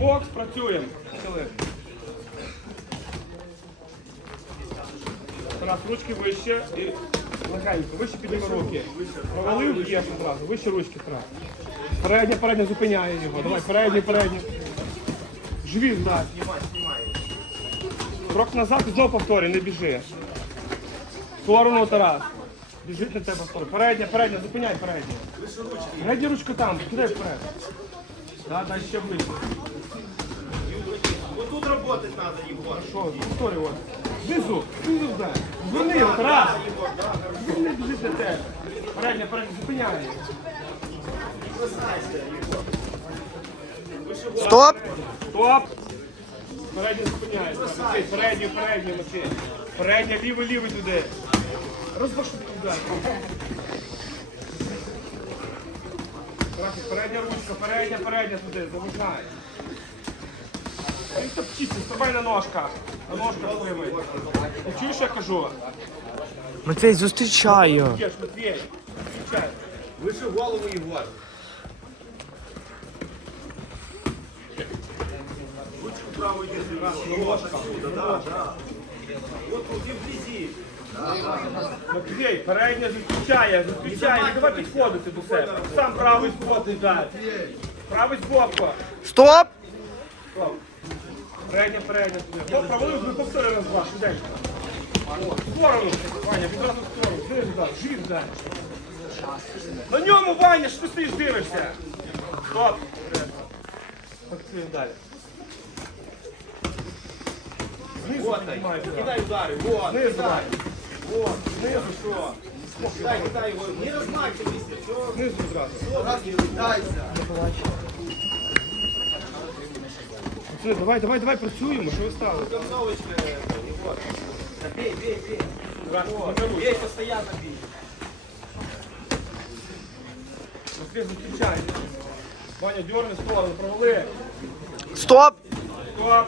Бокс, працюємо. Тарас, ручки вище і легенько, вище підніми руки. Провалив, б'єш одразу, вище ручки треба. Передня, передня зупиняє його. Давай, передній, передній. Живіт, дай. Крок назад і знову повторюй, не біжи. В сторону, Тарас. Біжить на тебе в сторону. Передня, передня, зупиняй передню. Передня ручка там, кидай вперед. Да, дай ще ближче. Тут работать надо, Егор. Що, повторюй от. Знизу, знизу дай. Зверни його, Тарас. Зверни, на тебе. Передня, передня, зупиняй. Стоп! Стоп! Передня зупиняє. Максим, передню, передню, Максим. Передня, лівий, лівий туди. Розбашу туди. Трохи, передня ручка, передня, передня туди, заважай. Ти топчися, вставай на ножках. На ножках стримай. Ти чуєш, що я кажу? Матвій, зустрічаю. Єш, Матвій, включай. Выше голову, Егор. Ручку правую держи. Раз, на ножках. Да, да. Вот тут и вблизи. Матвій, передня зустрічає, зустрічає. Не давай підходити до себе. Сам правий з боку дай. Правий з боку. Стоп! Передня, передня туди. О, провалив, ми повторюємо раз, два, швиденько. В сторону, Ваня, відразу в сторону. Знизу дай, живіт дай. На ньому, Ваня, що ти стоїш дивишся? Стоп. Працюємо далі. Знизу Вот, кидай. Вот, дай. Вот, что? Кидай, кидай, Егор. Не размахивайся. Все, Знизу раз, не. Пацани, давай, давай, давай працюємо, що ви стали? Концовочка, Егор. Бей, бей, бей. Бей, постоянно бей. Зустрічай. Ваня, дерни в сторону, провали. Стоп! Стоп.